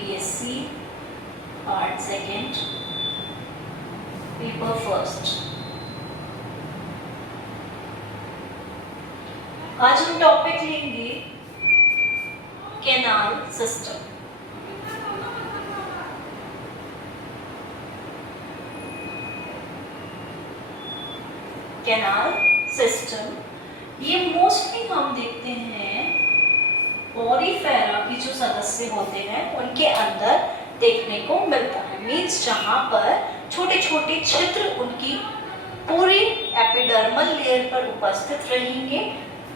BSc part second paper first. आज हम topic लेंगे कैनाल सिस्टम। कैनाल सिस्टम ये मोस्टली हम देखते हैं पॉरीफेरा की जो सदस्य होते हैं उनके अंदर देखने को मिलता है। मीन्स जहाँ पर छोटे छोटे छिद्र उनकी पूरी एपिडर्मल लेयर पर उपस्थित रहेंगे,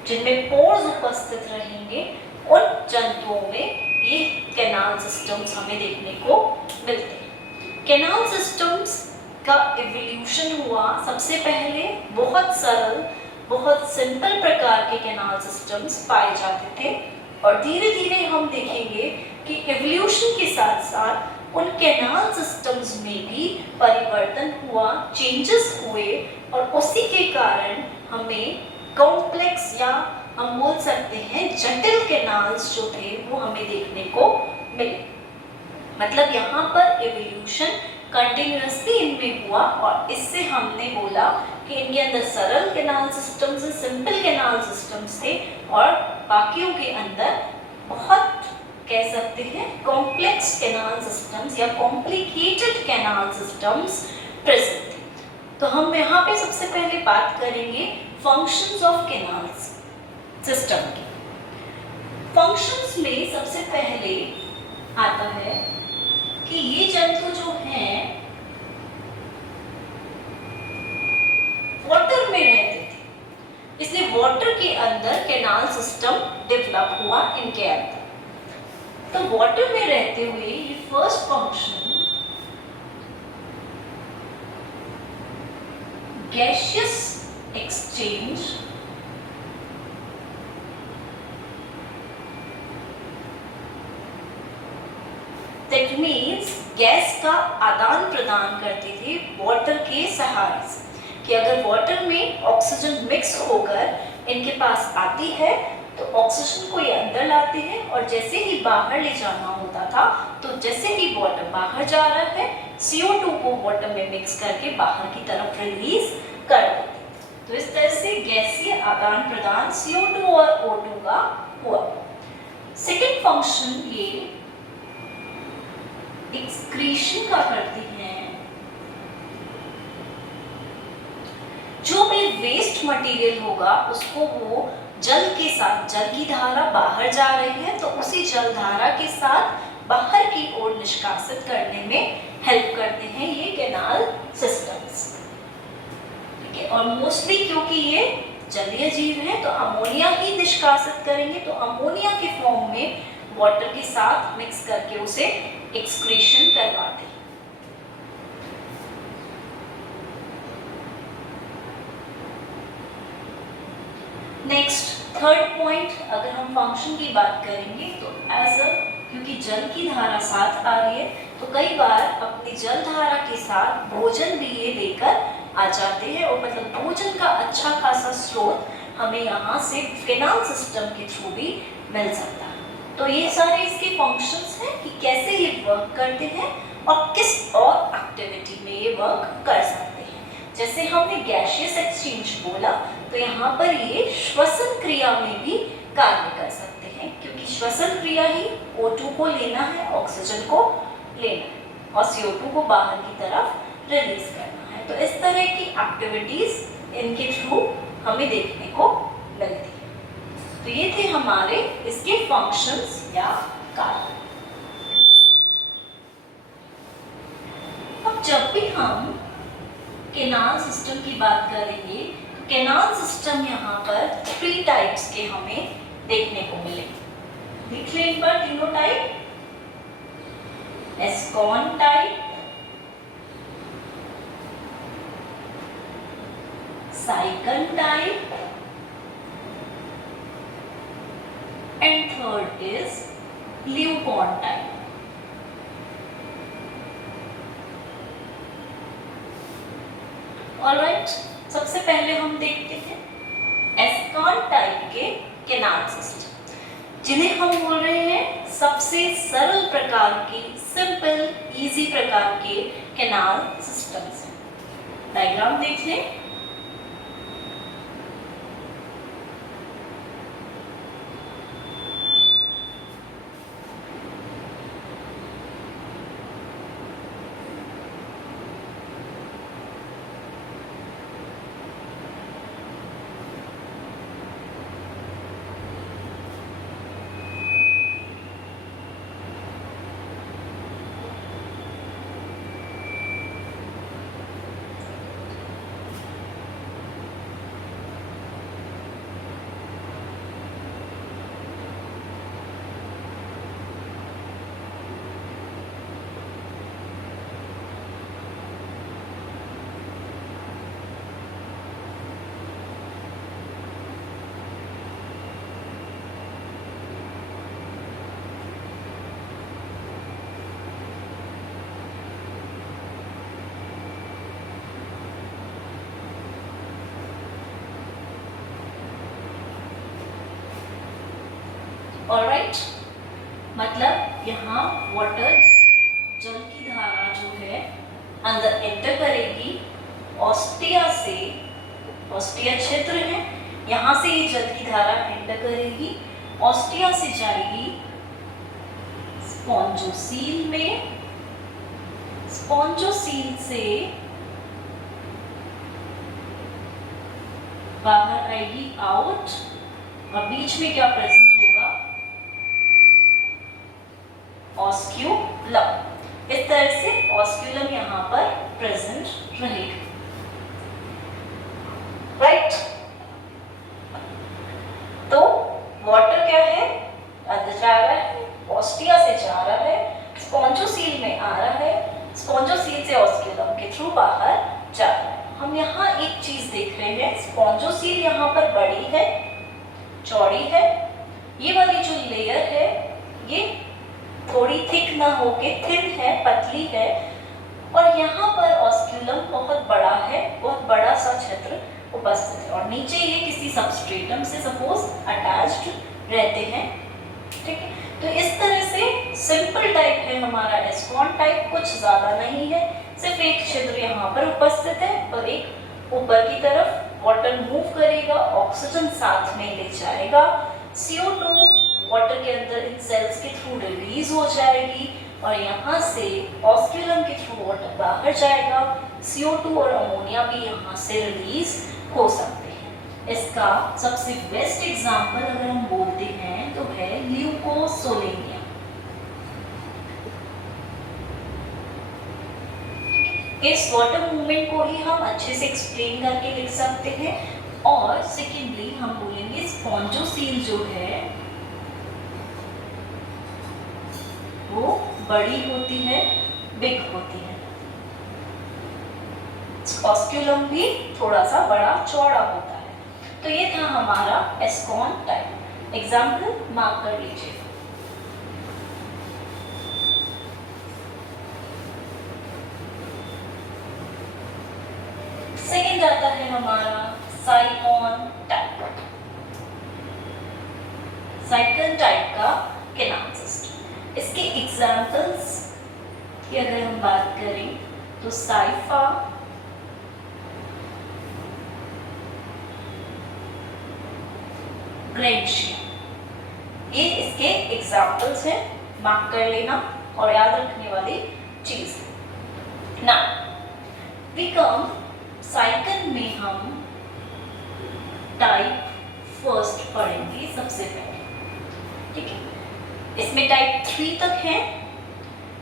जिनमें पोर्स उपस्थित रहेंगे, उन जंतुओं में ये कैनाल सिस्टम्स हमें देखने को मिलते हैं। कैनाल सिस्टम्स का इवोल्यूशन हुआ सबसे पहले बहुत सरल, बहुत सिंपल प्रकार के कैनाल सिस्टम्स पाए जाते थे और धीरे धीरे हम देखेंगे कि इवोल्यूशन के साथ साथ उन कैनाल सिस्टम्स में भी परिवर्तन हुआ, चेंजेस हुए और उसी के कारण हमें कॉम्प्लेक्स या हम बोल सकते हैं जटिल कैनाल्स जो थे वो हमें देखने को मिले। मतलब यहाँ पर इवोल्यूशन कंटिन्यूअसली इनमें हुआ और इससे हमने बोला कि इनके अंदर सरल canal systems, simple canal systems थे और बाकियों के अंदर बहुत कह सकते हैं कॉम्प्लेक्स कैनाल सिस्टम्स या कॉम्प्लिकेटेड कैनाल सिस्टम्स प्रेजेंट थे। तो हम यहाँ पे सबसे पहले बात करेंगे फंक्शंस ऑफ कैनाल सिस्टम की। फंक्शंस में सबसे पहले आता है कि ये जंतु जो हैं वाटर में रहते थे, इसलिए वाटर के अंदर कैनाल सिस्टम डेवलप हुआ इनके अंदर। तो वाटर में रहते हुए ये first function gaseous exchange that means gas का आदान प्रदान करते थे वाटर के सहारे से, कि अगर वाटर में ऑक्सीजन मिक्स होकर इनके पास आती है तो ऑक्सीजन को ये अंदर लाते हैं और जैसे ही बाहर ले जाना होता था तो जैसे ही वाटर बाहर जा रहा है CO2 को वाटर में मिक्स करके बाहर की तरफ रिलीज कर देते। तो इस तरह से गैसीय आदान प्रदान CO2 और O2 का हुआ। सेकेंड फंक्शन ये एक्सक्रीशन का करते हैं। जो भी वेस्ट मटेरियल होगा उसको वो जल के साथ, जल की धारा बाहर जा रही है तो उसी जल धारा के साथ बाहर की ओर निष्कासित करने में हेल्प करते हैं ये कैनाल सिस्टम्स। ठीक है, और मोस्टली क्योंकि ये जलीय जीव हैं तो अमोनिया ही निष्कासित करेंगे, तो अमोनिया के फॉर्म में वाटर के साथ मिक्स करके उसे एक्सक्रीशन करवाते हैं। नेक्स्ट थर्ड पॉइंट, अगर हम फंक्शन की बात करेंगे तो क्योंकि जल की धारा साथ आ रही है तो कई बार अपनी जल धारा के साथ भोजन भी ये लेकर आ जाते हैं और मतलब भोजन का अच्छा खासा स्रोत हमें यहाँ से कैनाल सिस्टम के थ्रू भी मिल सकता है। तो ये सारे इसके फंक्शंस हैं कि कैसे ये वर्क करते हैं और किस और एक्टिविटी में ये वर्क कर सकते हैं। जैसे हमने गैसियस एक्सचेंज बोला तो यहाँ पर ये श्वसन क्रिया में भी कार्य कर सकते हैं, क्योंकि श्वसन क्रिया ही O2 को लेना है, ऑक्सीजन को लेना है और CO2 को बाहर की तरफ रिलीज करना है। तो इस तरह की एक्टिविटीज इनके थ्रू हमें देखने को मिलती है। तो ये थे हमारे इसके फंक्शंस या कार्य। अब जब भी हम कैनाल सिस्टम की बात करेंगे तो कैनाल सिस्टम यहाँ पर 3 टाइप्स के हमें देखने को मिलेंगे। लिख लें इन पर तीनों type, Ascon type, Sycon type and third is Leucon type. Alright, सबसे पहले हम देखते हैं एस्कॉन टाइप के कैनाल सिस्टम। जिन्हें हम बोल रहे हैं सबसे सरल प्रकार के, सिंपल इजी प्रकार के कैनाल सिस्टम्स। डायग्राम देख लें। ऑलराइट, मतलब यहाँ वाटर, जल की धारा जो है अंदर एंटर करेगी ऑस्टिया से, ऑस्टिया क्षेत्र है, यहाँ से ये जल की धारा एंटर करेगी, ऑस्टिया से जाएगी स्पॉन्जोसील में, स्पॉन्जोसील से बाहर आएगी आउट, और बीच में क्या प्रेजेंट होगा, ऑस्क्यूलम। इस तरह से ऑस्क्यूलम यहाँ पर प्रेजेंट रहेगा। राइट, तो वाटर क्या है, अंदर जा रहा है, ऑस्टिया से जा रहा है, स्पॉन्जोसील में आ रहा है, स्पॉन्जोसील से ऑस्क्यूलम के थ्रू बाहर जा रहा है। हम यहाँ एक चीज देख रहे हैं, स्पॉन्जोसील यहाँ पर बड़ी है, चौड़ी है, ये वाली जो लेयर है ये थोड़ी थिक ना होके थिन है, पतली है, और यहाँ पर ऑस्क्यूलम बहुत बड़ा है, बहुत बड़ा सा क्षेत्र उपस्थित है, और नीचे ये किसी सबस्ट्रेटम से सपोज अटैच्ड रहते हैं। ठीक है, तो इस तरह से सिंपल टाइप है हमारा एस्कॉन टाइप, कुछ ज्यादा नहीं है, सिर्फ एक छिद्र यहाँ पर उपस्थित है और एक ऊपर की तरफ वाटर मूव करेगा, ऑक्सीजन साथ में ले जाएगा, CO2 वाटर के अंदर इन सेल्स के थ्रू रिलीज हो जाएगी, और यहाँ से ऑस्क्यूलम के थ्रू वाटर बाहर जाएगा, CO2 और अमोनिया भी यहाँ से रिलीज हो सकते हैं। इसका सबसे बेस्ट एग्जाम्पल अगर हम बोलते हैं तो है ल्यूकोसोलेनिया। इस वाटर मूवमेंट को ही हम अच्छे से एक्सप्लेन करके लिख सकते हैं, और सेकेंडली हम बोलेंगे स्पॉन्जोसील जो है वो बड़ी होती है, बिग होती है, ऑस्क्यूलम भी थोड़ा सा बड़ा चौड़ा होता है। तो ये था हमारा एस्कॉन टाइप। एग्जाम्पल मार्क कर लीजिए। सेकेंड आता है हमारा साइक्लोन टाइप। साइक्लोन टाइप का कैनाल सिस्टम, इसके एग्जाम्पल्स की अगर हम बात करें तो साइफा, ग्रेंशिया, ये इसके एग्जाम्पल्स हैं, मार्क कर लेना और याद रखने वाली चीज है ना। वी कम साइकिल में हम टाइप फर्स्ट पढ़ेंगे सबसे पहले, ठीक है। इसमें टाइप 3 तक है,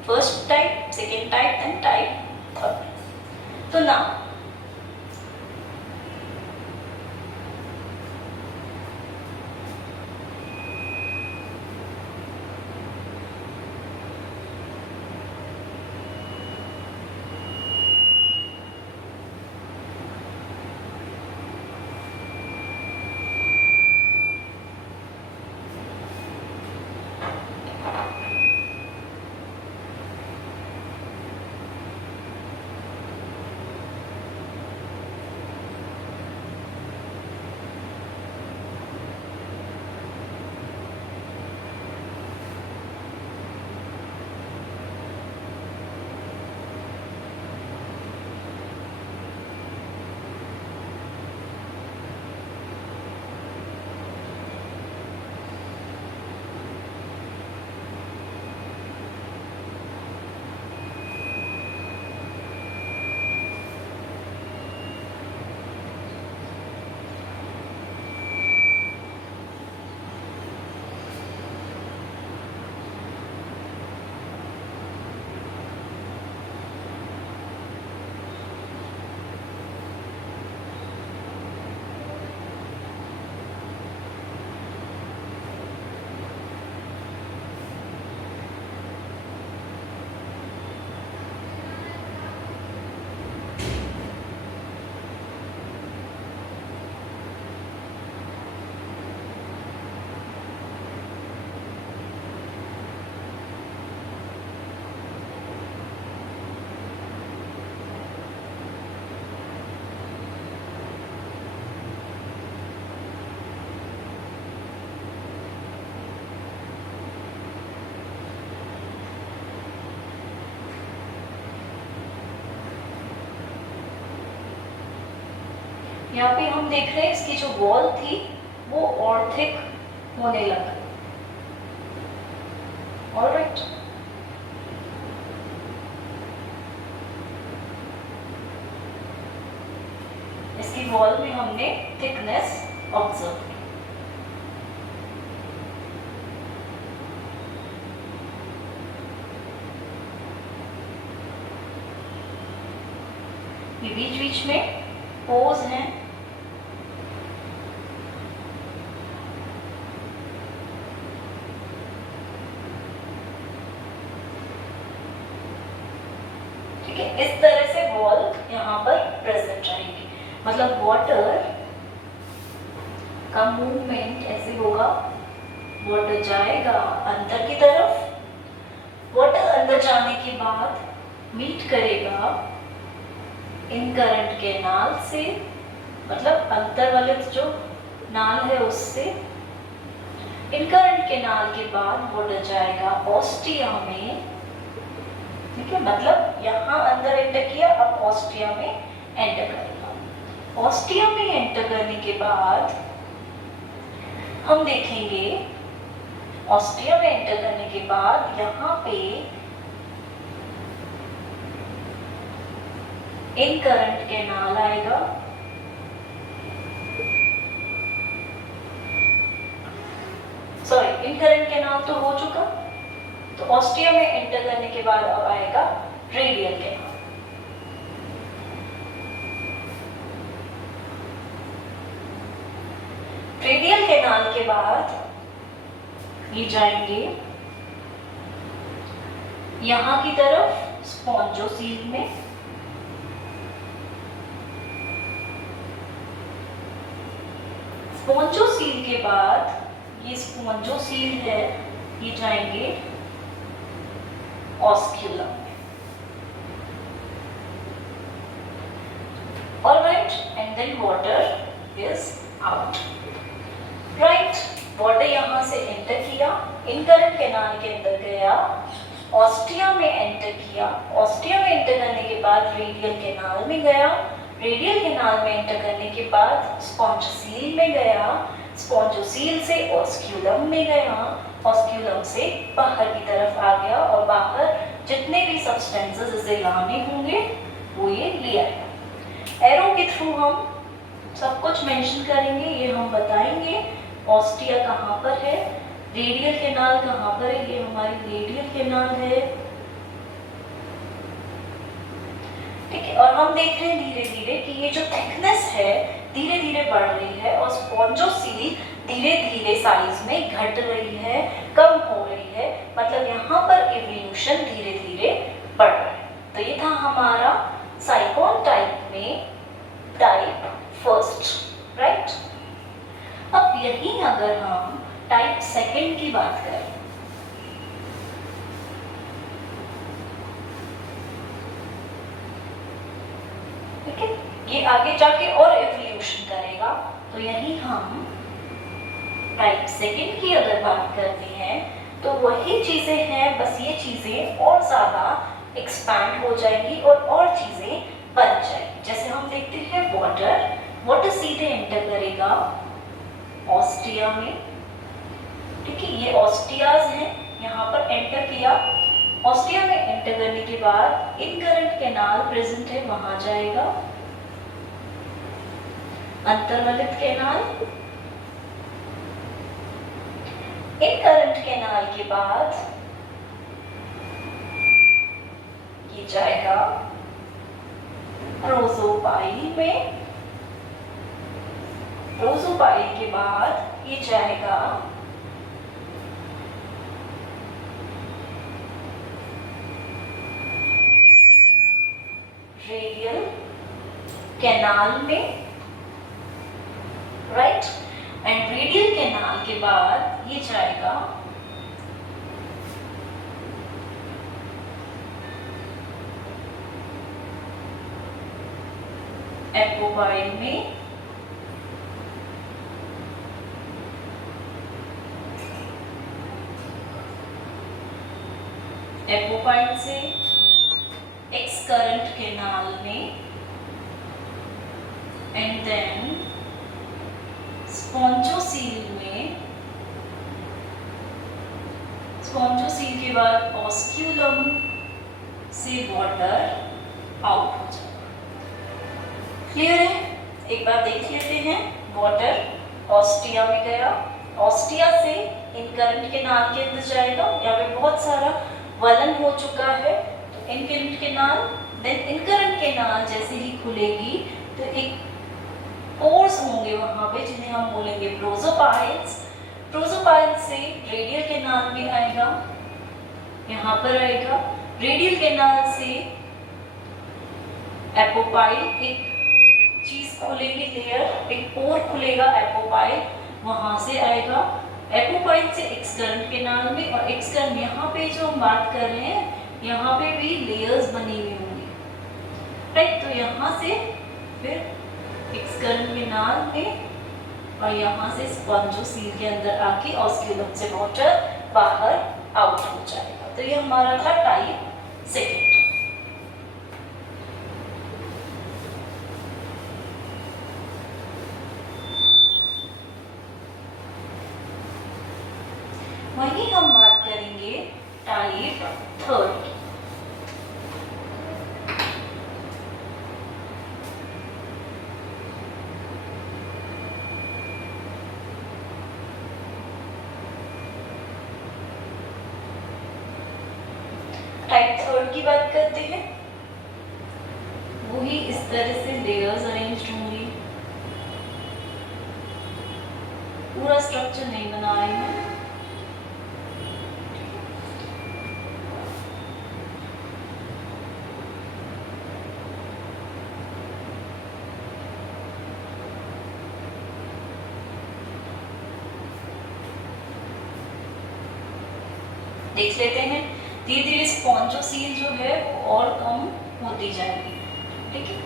first type, second type and type third. तो ना यहाँ पे हम देख रहे हैं इसकी जो वॉल थी वो और थिक होने लगा। ऑलराइट, इसकी वॉल में हमने थिकनेस ऑब्जर्व की। ये बीच बीच में पोज हैं। ठीक है, इस तरह से वॉल यहाँ पर प्रेजेंट रहेगी। मतलब वाटर का मूवमेंट ऐसे होगा, वाटर जाएगा अंदर की तरफ, वाटर अंदर जाने के बाद मीट करेगा इन करंट के नाल से, मतलब अंतर वाले जो नाल है उससे। इन करंट के नाल के बाद वाटर जाएगा ऑस्टिया में। ठीक है, मतलब यहाँ अंदर एंटर किया, अब ऑस्टिया में एंटर करेगा। ऑस्टिया में एंटर करने के बाद हम देखेंगे, ऑस्टिया में एंटर करने के बाद यहाँ पे इन करंट के नाल आएगा। सॉरी, इन करंट के नाल तो हो चुका, तो ऑस्टिया में एंटर करने के बाद अब आएगा रेडियल कैनाल। रेडियल कैनाल के बाद ये जाएंगे यहां की तरफ स्पॉन्जोसील में। स्पॉन्जोसील के बाद ये स्पॉन्जोसील है, ये जाएंगे ऑस्क्यूलम में। Alright, and then water is out. Right, water यहां से एंटर किया, इनकरेंट कैनाल के अंदर गया, ऑस्टिया में एंटर किया, ऑस्टिया में एंटर करने के बाद रेडियल कैनाल में गया, रेडियल कैनाल में एंटर करने के बाद स्पॉन्जोसील में गया, स्पॉन्जोसील से ऑस्क्यूलम में गया, ऑस्क्यूलम से बाहर की तरफ आ गया और बाहर जितने भी सब्सटेंसेस इसे लाने होंगे वो ये ले आएगा। एरो के थ्रू हम सब कुछ मेंशन करेंगे, ये हम बताएंगे ऑस्टिया कहाँ पर है, रेडियल कैनाल कहाँ पर है, ये हमारी रेडियल कैनाल है। ठीक है, और हम देख रहे हैं धीरे धीरे कि ये जो थिकनेस है धीरे धीरे बढ़ रही है और स्पॉन्जोसील धीरे धीरे साइज में घट रही है, कम हो रही है, मतलब यहाँ पर इवोल्यूशन धीरे धीरे बढ़ रहा है। तो ये था हमारा साइकोन टाइप में टाइप फर्स्ट। राइट, अब यही अगर हम टाइप सेकंड की बात करें, ठीक है, ये आगे जाके और इवोल्यूशन करेगा। तो यही हम टाइप सेकंड की अगर बात करते हैं तो वही चीजें हैं, बस ये चीजें और ज्यादा एक्सपैंड हो जाएंगी और चीजें बन जाएंगी। जैसे हम देखते हैं वाटर सीधे एंटर करेगा ऑस्टिया में। ठीक है, ये ऑस्टियाज हैं, यहाँ पर एंटर किया, ऑस्टिया में एंटर करने के बाद इनकरेंट कैनाल प्रेजेंट है, वहां जाएगा अंतर्वलित कैनाल, इनकरेंट कैनाल के बाद ये जाएगा प्रोसोपाइल में, प्रोसोपाइल के बाद ये जाएगा रेडियल कैनाल में। राइट, एंड रेडियल कैनाल के बाद ये जाएगा एपोपाइल में, एपोपाइल से एक्सकरेंट कैनाल में, एंड देन स्पॉन्जोसील में, स्पॉन्जोसील के बाद ऑस्क्यूलम से वाटर आउट हो जाएगा। क्लियर है? एक बार देख लेते हैं। वाटर ऑस्टिया में गया, ऑस्टिया से इनकरेंट केनाल के अंदर जाएगा। यहाँ पे बहुत सारा वलन हो चुका है, तो incurrent canal, then incurrent canal जैसे ही खुलेगी तो एक पोर्स होंगे वहां पे जिन्हें हम बोलेंगे प्रोसोपाइल्स। प्रोसोपाइल से रेडियल केनाल में आएगा, यहाँ पर आएगा। रेडियल केनाल से एपोपाइल, एक चीज खुलेगी, लेयर, एक पोर खुलेगा एपोपाइल, वहां से आएगा। एपोपाइल से एक्सकरेंट केनाल में, और एक्सकरेंट यहाँ पे जो हम बात कर रहे हैं यहाँ पे भी लेयर्स बनी हुई होंगी, राइट। तो यहाँ से फिर एक्सकरेंट केनाल में, और यहाँ से स्पॉन्जोसील के अंदर आके ऑस्क्यूलम से वाटर बाहर आउट हो जाएगा। तो ये हमारा था टाइप सेकेंड। वहीं हम बात करेंगे टाइप थर्ड। टाइप थर्ड की बात करते हैं। वही इस तरह से लेयर्स अरेंज्ड होंगी, पूरा स्ट्रक्चर नहीं बना रही है। देख लेते हैं, धीरे धीरे स्पॉन्जोसील जो है वो और कम होती जाएगी, ठीक है।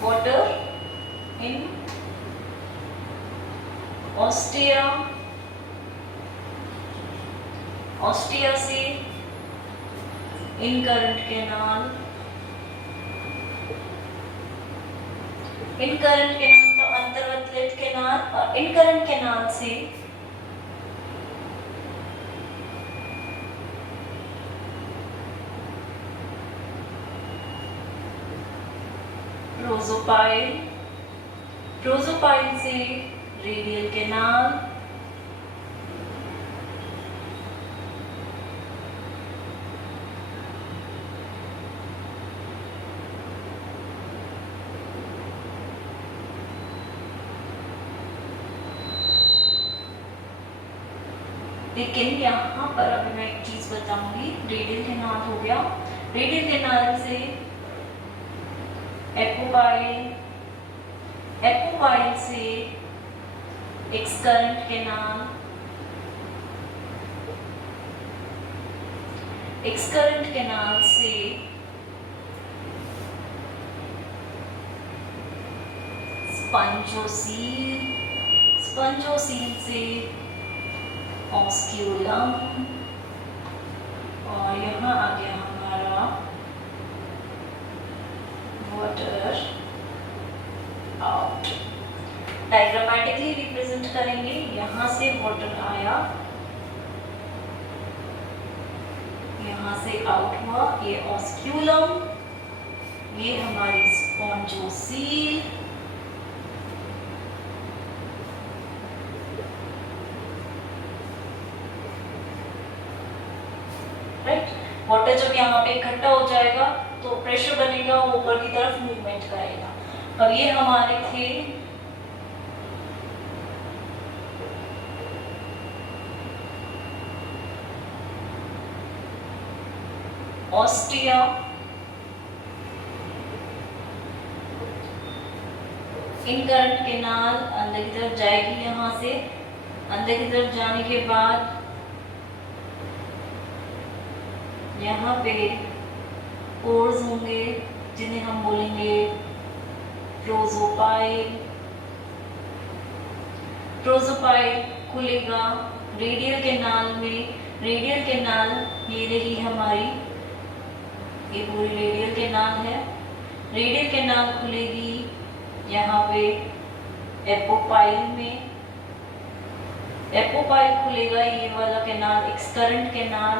वाटर इन ऑस्टिया, ऑस्टिया से इनकरेंट केनाल, इनकरेंट केनाल तो अंतर्वतलित केनाल, और इनकरेंट केनाल से प्रोसोपाइल, प्रोसोपाइल से रेडियल केनाल, लेकिन यहाँ पर अभी मैं एक चीज बताऊंगी। रेडियल केनाल हो गया, रेडियल केनाल से एपोपाइल, एपोपाइल से एक्सकरेंट केनाल, एक्सकरेंट केनाल से स्पंजोसील, स्पंजोसील से ऑस्क्यूलम, और यहाँ आ गया हमारा वाटर आउट। डायग्रामेटिकली रिप्रेजेंट करेंगे, यहाँ से वाटर आया, यहाँ से आउट हुआ, ये ऑस्क्यूलम, ये हमारी स्पॉन्जोसील, राइट। वाटर जब यहाँ पे इकट्ठा हो जाएगा तो प्रेशर बनेगा, वो ऊपर की तरफ मूवमेंट करेगा। अब ये हमारे थे ऑस्टिया, इनकरेंट केनाल अंदर की तरफ जाएगी, यहाँ से अंदर की तरफ जाने के बाद यहाँ पे पोर्स होंगे जिन्हें हम बोलेंगे प्रोसोपाइल, प्रोसोपाइल खुलेगा रेडियल केनाल में, रेडियल केनाल ये रही हमारी, ये पूरी रेडियल केनाल है, रेडियल केनाल खुलेगी यहाँ पे एपोपाइल में, एपोपाइल खुलेगा ये वाला canal, excurrent canal.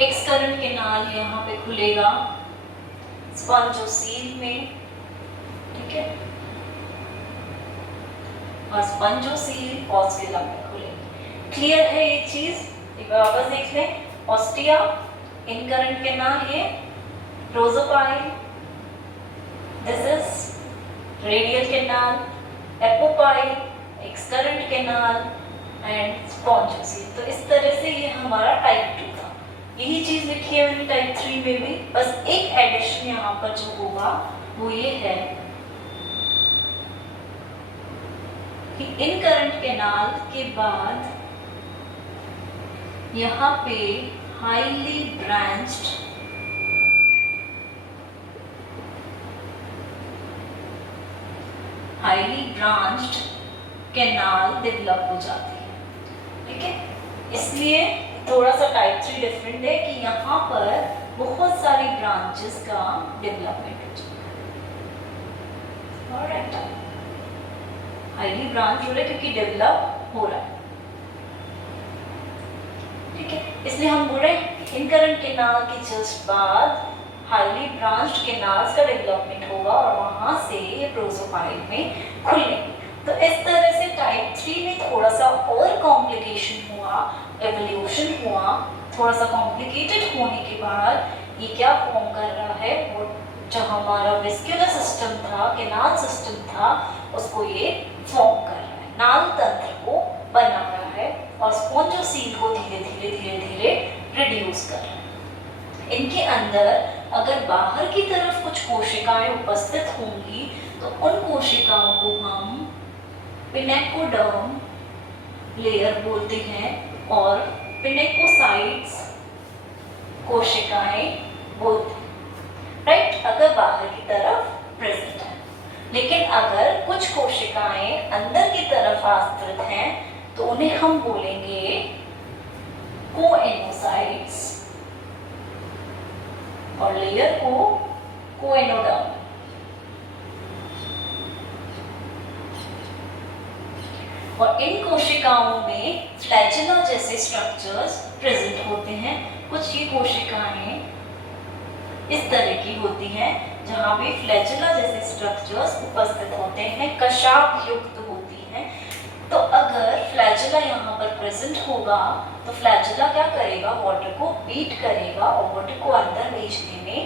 Excurrent canal यहाँ पे खुलेगा स्पंजोसील में, ठीक है, और स्पंजोसील ऑस्टिया में खुलेगी। क्लियर है ये चीज? एक बार वापस देख लें। ऑस्टिया, इनकरेंट कैनाल ये, prosopyle, this is radial canal, apopyle, excurrent canal and spongocoel. तो इस तरह से ये हमारा टाइप 2 था। यही चीज लिखी है मैंने टाइप 3 में भी, बस एक एडिशन यहाँ पर जो होगा वो ये है कि इनकरेंट कैनाल के बाद यहाँ पे हाईली ब्रांच्ड कैनाल डेवलप हो जाती है, ठीक है। इसलिए थोड़ा सा टाइप 3 डिफरेंट है कि यहाँ पर बहुत सारी ब्रांचेस का डेवलपमेंट हो जाता है। ऑलराइट, हाईली ब्रांच हो रहा है क्योंकि डेवलप हो रहा है, ठीक है। इसलिए हम बोल रहे हैं इनकरेंट कैनाल के जस्ट बाद हाईली ब्रांच्ड कैनाल्स का डेवलपमेंट होगा और वहां से ये प्रोसोपाइल में खुलेंगे। तो इस तरह से टाइप 3 में थोड़ा सा और कॉम्प्लिकेशन हुआ, एवोल्यूशन हुआ, थोड़ा सा कॉम्प्लिकेटेड होने के बाद ये क्या फॉर्म कर रहा है, वो जो हमारा वेस्क्यूलर सिस्टम था, कैनाल सिस्टम था, उसको ये फॉर्म कर रहा है, नाल तंत्र को बना रहा है और स्पॉन्जोसील को धीरे धीरे रिड्यूस कर रहा है। इनके अंदर अगर बाहर की तरफ कुछ कोशिकाएं उपस्थित होंगी तो उन कोशिकाओं को हम पिनेकोडर्म लेयर बोलते हैं और पिनेकोसाइट्स कोशिकाएं बोलते हैं, राइट, अगर बाहर की तरफ प्रेजेंट है। लेकिन अगर कुछ कोशिकाएं अंदर की तरफ आश्रित हैं तो उन्हें हम बोलेंगे कोएनोसाइट्स और लेयर को कोएनोडर्म। और इन कोशिकाओं में फ्लैजेला जैसे स्ट्रक्चर्स प्रेजेंट होते हैं। कुछ ये कोशिकाएं इस तरह की होती हैं जहां पे फ्लैजेला जैसे स्ट्रक्चर्स उपस्थित होते हैं, कशाप युक्त होती हैं। तो अगर फ्लैजेला यहाँ पर प्रेजेंट होगा तो फ्लैजेला क्या करेगा, वाटर को बीट करेगा और वाटर को अंदर भेजने में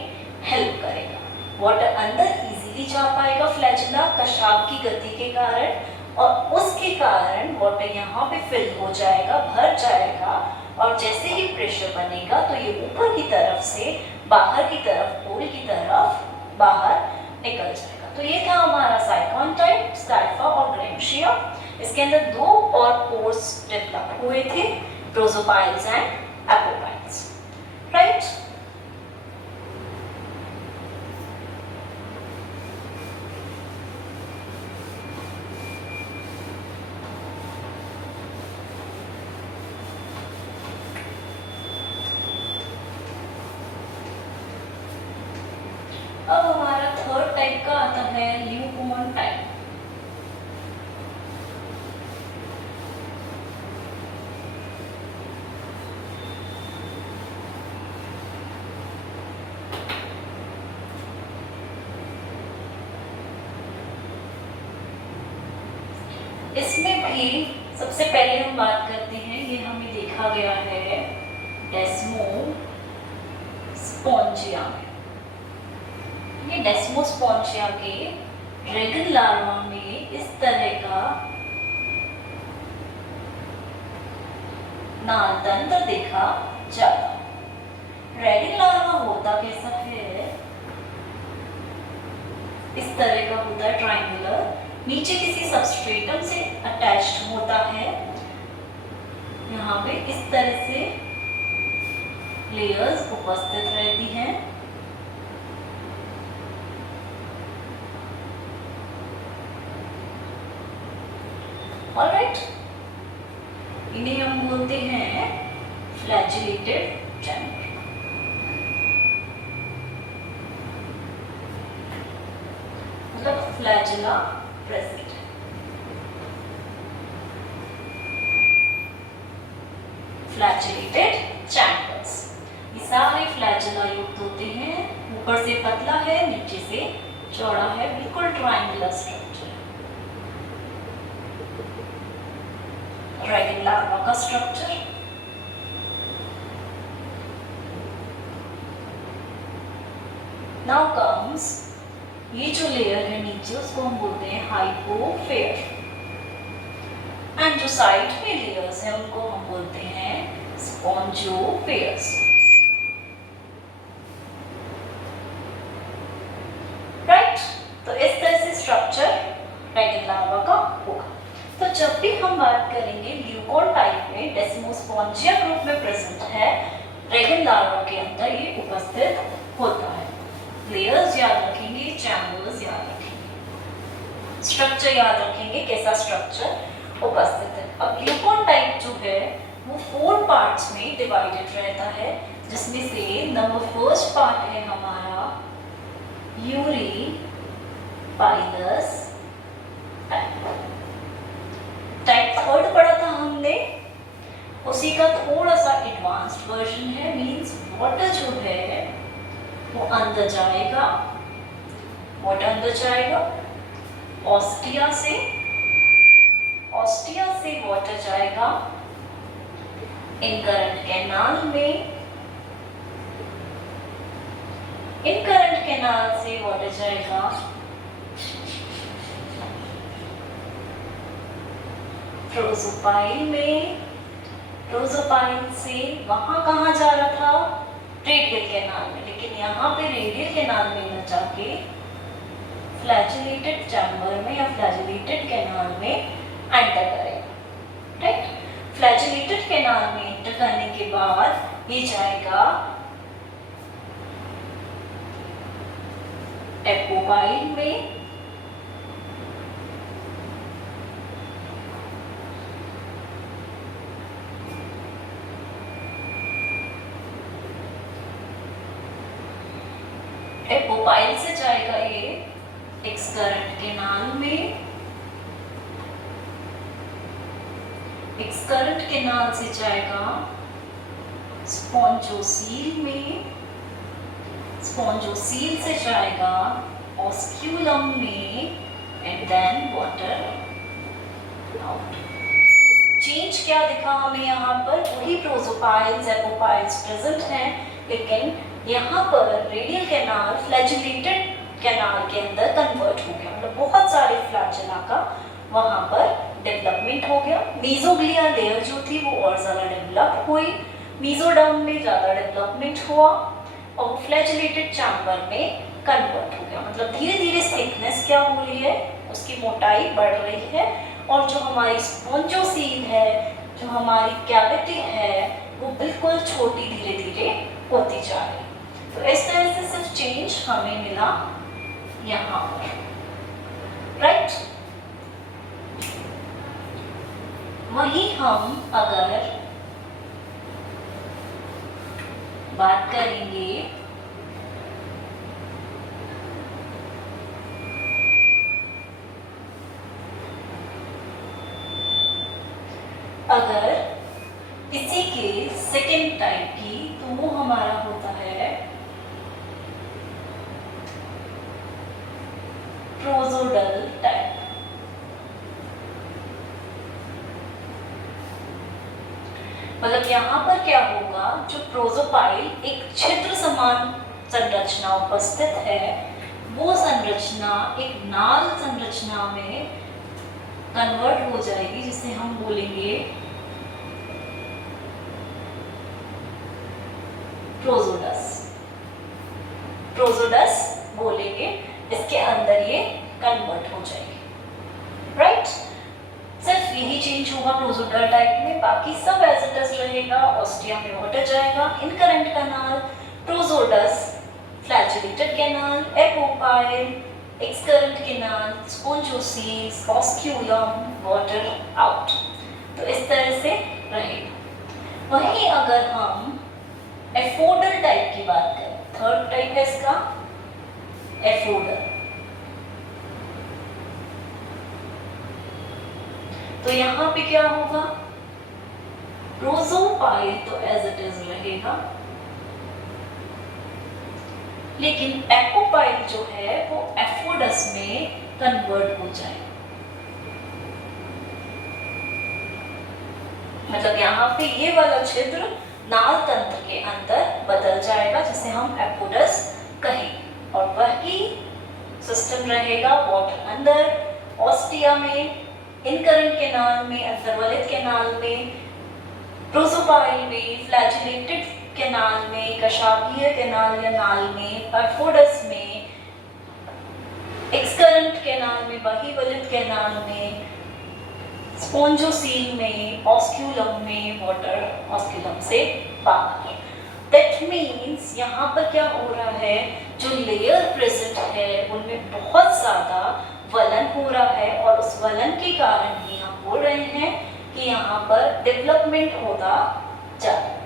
हेल्प करेगा। वाटर अंदर इजीली जा पाएगा फ्लैजेला कशाप की गति के कारण, और उसके कारण वाटर यहाँ पे फिल हो जाएगा, भर जाएगा, और जैसे ही प्रेशर बनेगा तो ये ऊपर की तरफ से बाहर की तरफ, पोल की तरफ बाहर निकल जाएगा। तो ये था हमारा साइक्लोन टाइप, स्टाइफा और ग्रेमशिया। इसके अंदर दो और पोर्स डेवलप हुए थे, प्रोसोपाइल्स एंड एपोपाइल्स, राइट। अब हमारा थर्ड टाइप का आता है ल्यूकॉन टाइप। इसमें भी सबसे पहले हम बात करते हैं, ये हमें देखा गया है डेस्मोस्पोंजिया में। ये डेस्मोस्पोंजिया के ड्रैगन लार्वा में इस तरह का नाल तंत्र देखा जाता है। ड्रैगन लार्वा होता कैसा है, इस तरह का होता है, ट्रायंगुलर, नीचे किसी सबस्ट्रेटम से अटैच्ड होता है। यहाँ पे इस तरह से लेयर्स उपस्थित रहती हैं। ऑलराइट, इन्हें हम बोलते हैं फ्लैजिलेटेड चैम्बर। मतलब फ्लैजिला प्रेजेंट है। फ्लैजिलेटेड चैम्बर्स, ये सारे फ्लैजिला युक्त होते हैं, ऊपर से पतला है, नीचे से चौड़ा है, बिल्कुल ट्रायंगुलर स्ट्रक्चर। ड्रैगन लार्वा का स्ट्रक्चर। नाउ कम्स, ये जो लेयर है नीचे उसको हम बोलते हैं हाइपोफेयर, एंड जो साइड में लेयर्स है उनको हम बोलते हैं स्पॉन्जियोफेयर्स। राइट, तो इस तरह से स्ट्रक्चर ड्रैगन लार्वा का होगा। तो जब भी हम बात करेंगे ल्यूकॉन टाइप में डेसिमोस्पोंजिया ग्रुप में प्रेजेंट है, ड्रैगन लार्वा के अंदर ये उपस्थित होता है। लेयर्स याद रखेंगे, चैम्बर्स याद रखेंगे, स्ट्रक्चर याद रखेंगे, कैसा स्ट्रक्चर उपस्थित है। अब ल्यूकॉन टाइप जो है वो 4 पार्ट्स में डिवाइडेड रहता है, जिसमें से नंबर फर्स्ट पार्ट है हमारा यूरी पाइलस टाइप थर्ड पढ़ा था हमने, उसी का थोड़ा सा एडवांस्ड वर्जन है। मींस वाटर जो है वो अंदर जाएगा, वाटर अंदर जाएगा ऑस्टिया से, ऑस्टिया से वाटर जाएगा इनकरेंट कैनाल में, इनकरेंट कैनाल से वाटर जाएगा प्रोसोपाइल में, प्रोसोपाइल से वहां कहां जा रहा था, रेडियल कैनाल में, लेकिन यहाँ पे रेडियल कैनाल में न जाके फ्लैजिलेटेड चैम्बर में या फ्लैजिलेटेड कैनाल में एंटर करेगा। राइट, फ्लैजिलेटेड कैनाल में एंटर करने के बाद ये जाएगा एपोपाइल में, एपोपाइल से जाएगा ये एक्सकरेंट कैनाल में, एक्सकरेंट कैनाल से जाएगा स्पॉन्जोसील में, स्पॉन्जोसील से जाएगा ऑस्क्यूलम में, and then water out. Change क्या दिखा हमें यहाँ पर, वही प्रोसोपाइल्स एपोपाइल्स प्रेजेंट हैं, लेकिन यहाँ पर रेडियल कैनाल फ्लैजिलेटेड कैनाल के अंदर कन्वर्ट हो गया। मतलब बहुत सारे फ्लैजिला का वहाँ पर डेवलपमेंट हो गया। मीजोग्लिया लेयर जो थी वो और ज़्यादा डेवलप हुई, मीजोडर्म में ज़्यादा डेवलपमेंट हुआ और वो फ्लैजिलेटेड चैम्बर में कन्वर्ट हो गया। मतलब धीरे धीरे थिकनेस क्या हो रही है, उसकी मोटाई बढ़ रही है, और जो हमारी स्पॉन्जोसील है, जो हमारी कैविटी है, वो बिल्कुल छोटी धीरे धीरे होती जा रही है। तो इस तरह से सिर्फ चेंज हमें मिला यहाँ पर। राइट, वहीं हम अगर बात करेंगे अगर इसी के सेकेंड टाइप की, तो वो हमारा होता है प्रोजोडल टाइप। मतलब यहाँ पर क्या होगा, जो प्रोजोपाइल एक छिद्र समान संरचना उपस्थित है, वो संरचना एक नाल संरचना में कन्वर्ट हो जाएगी, जिसे हम बोलेंगे प्रोजोडस। प्रोजोडस बोलेंगे, इसके अंदर ये कन्वर्ट हो जाएगी। राइट, सिर्फ यही चेंज होगा प्रोजोडल टाइप में, बाकी सब एज इट इज रहेगा। ऑस्टिया में वाटर जाएगा, incurrent canal, prosodus, flagellated canal, apopyle, excurrent canal, spongocoel, osculum, water out. तो इस तरह से रहेगा। वहीं अगर हम एफोडल टाइप की बात करें, थर्ड टाइप है इसका एफोडल, तो यहां पे क्या होगा, प्रोसोपाइल तो एज इट इज रहेगा, लेकिन एपोपाइल जो है वो एफोडस में कन्वर्ट हो जाएगा। मतलब यहाँ पे ये वाला छिद्र नाल तंत्र के अंदर बदल जाएगा, जिसे हम एपोडस कहेंगे, और वही सिस्टम रहेगा वाटर अंदर ऑस्टिया में, इनकरेंट कैनाल में, अंतर्वलित कैनाल में, प्रोसोपाइल में, फ्लैजिलेटेड कैनाल में, कशाभीय कैनाल या नाल में, एफोडस में, एक्सकरेंट कैनाल में, बहिवलित कैनाल में, स्पोंजोसील में, ऑस्क्यूलम में, वाटर ऑस्क्यूलम से बाहर। दैट मीन्स यहाँ पर क्या हो रहा है, जो लेयर प्रेजेंट है उनमें बहुत ज़्यादा वलन हो रहा है, और उस वलन के कारण ही हम बोल रहे हैं कि यहाँ पर डेवलपमेंट होता जा रहा है।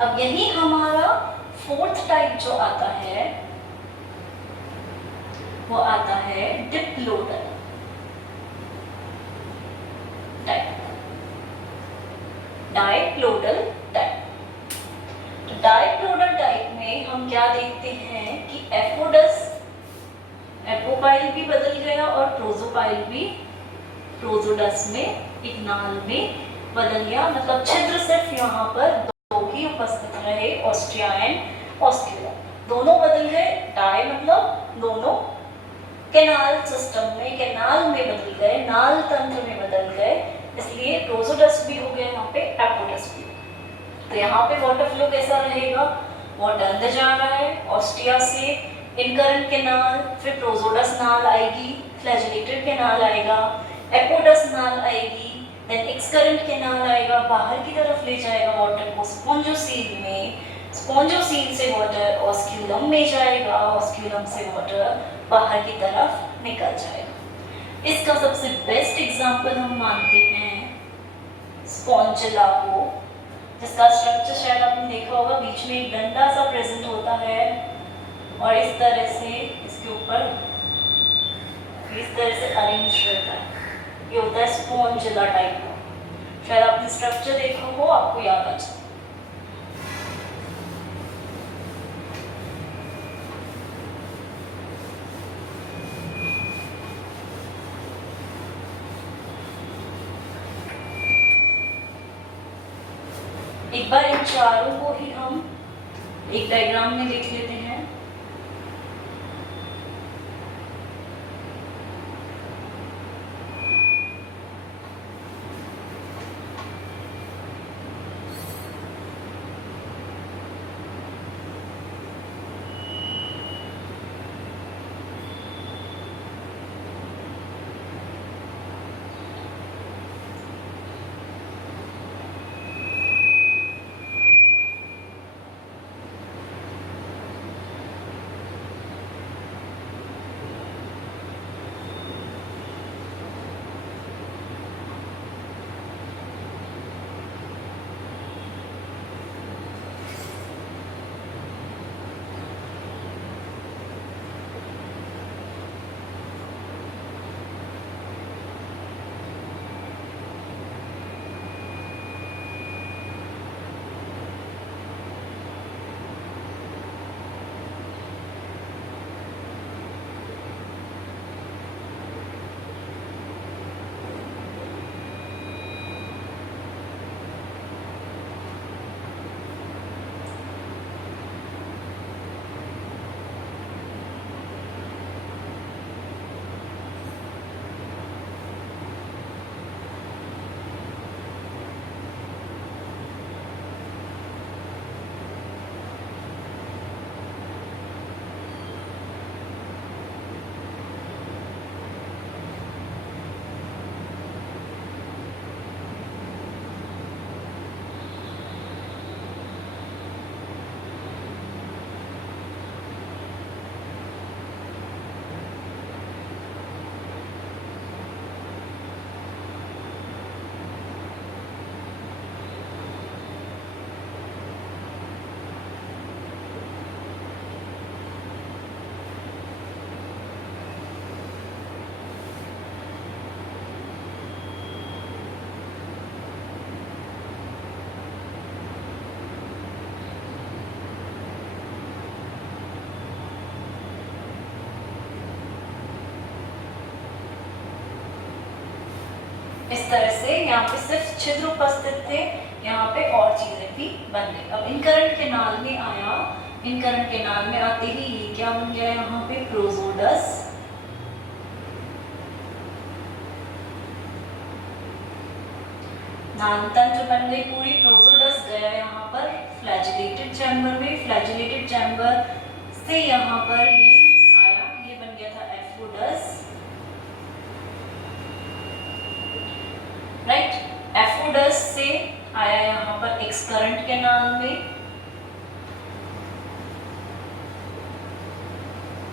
अब यही हमारा फोर्थ टाइप जो आता है वो आता है डिप्लोडल टाइप, डाइप्लोडल टाइप। तो डाइप्लोडल टाइप में हम क्या देखते हैं कि एफोडस, एपोपाइल भी बदल गया और प्रोसोपाइल भी प्रोसोडस में, एक नाल में बदल गया। मतलब छिद्र सिर्फ यहाँ पर दो ही उपस्थित रहे, ऑस्ट्रिया एंड ऑस्क्यूला, दोनों बदल गए। डाई मतलब दोनों कैनाल सिस्टम में, कैनाल में बदल गए, नाल तंत्र में बदल गए, इसलिए प्रोसोडस भी हो गया, यहाँ पे एपोडस भी। तो यहाँ पे वाटर फ्लो कैसा रहेगा, वाटर अंदर जा रहा है ऑस्टिया से, इनकरेंट कैनाल, फिर प्रोसोडस नाल आएगी, फ्लैजिलेटेड कैनाल आएगा, एपोडस नाल आएगी, देन एक्सकरेंट कैनाल आएगा, बाहर की तरफ ले जाएगा वाटर को स्पोंजोसील में, स्पोंजोसील से वाटर ऑस्क्यूलम में जाएगा, ऑस्क्यूलम से वाटर बाहर की तरफ निकल जाएगा। इसका सबसे बेस्ट एग्जांपल हम मानते हैं स्पॉन्जिला को, जिसका स्ट्रक्चर शायद आपने देखा होगा, बीच में एक डंडा सा प्रेजेंट होता है और इस तरह से इसके ऊपर इस तरह से अरेंज रहता है, ये होता है स्पॉन्जिला टाइप का। शायद आपने स्ट्रक्चर देखा हो, आपको याद आ जाए। एक बार इन चारों को ही हम एक डायग्राम में देख लेते हैं। इस तरह से यहाँ पे सिर्फ छिद्र उपस्थित थे, यहाँ पे और चीजें भी बन गई। अब इनकरंट केनाल में आया, इनकरंट केनाल में आते ही ये क्या बन गया यहाँ पे, प्रोजोडस। नाड़तंत्र बन गई पूरी, प्रोजोडस गया यहाँ पर फ्लैजिलेटेड चैम्बर में, फ्लैजिलेटेड चैम्बर से यहाँ पर ये आया, ये बन गया था एफोडस, राइट। एफोडस से आया यहाँ पर एक्सकरेंट केनाल में,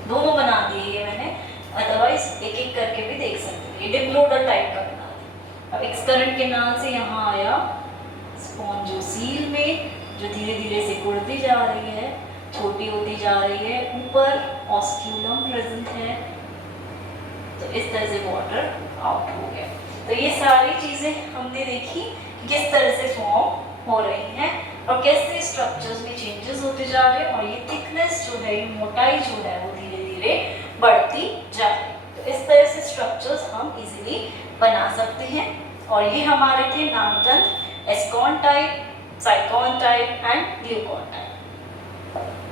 दोनों बना दिए ये मैंने, अदरवाइज एक एक करके भी देख सकते थे। ये डिप्लोडर टाइप का बना दिया। अब एक्सकरेंट केनाल से यहाँ आया स्पॉन्जोसील में, जो धीरे धीरे सिकुड़ती जा रही है, छोटी होती जा रही है, ऊपर ऑस्क्यूलम प्रेजेंट है। तो इस तरह से वाटर आउट हो गया। तो ये सारी चीजें हमने देखी किस तरह से फॉर्म हो रही हैं और कैसे स्ट्रक्चर्स में चेंजेस होते जा रहे हैं, और ये थिकनेस जो है, मोटाई जो है, वो धीरे धीरे बढ़ती जा रही है। तो इस तरह से स्ट्रक्चर्स हम इजीली बना सकते हैं। और ये हमारे थे नाड़तंत्र, Ascon type, cyclone type and Leucon type.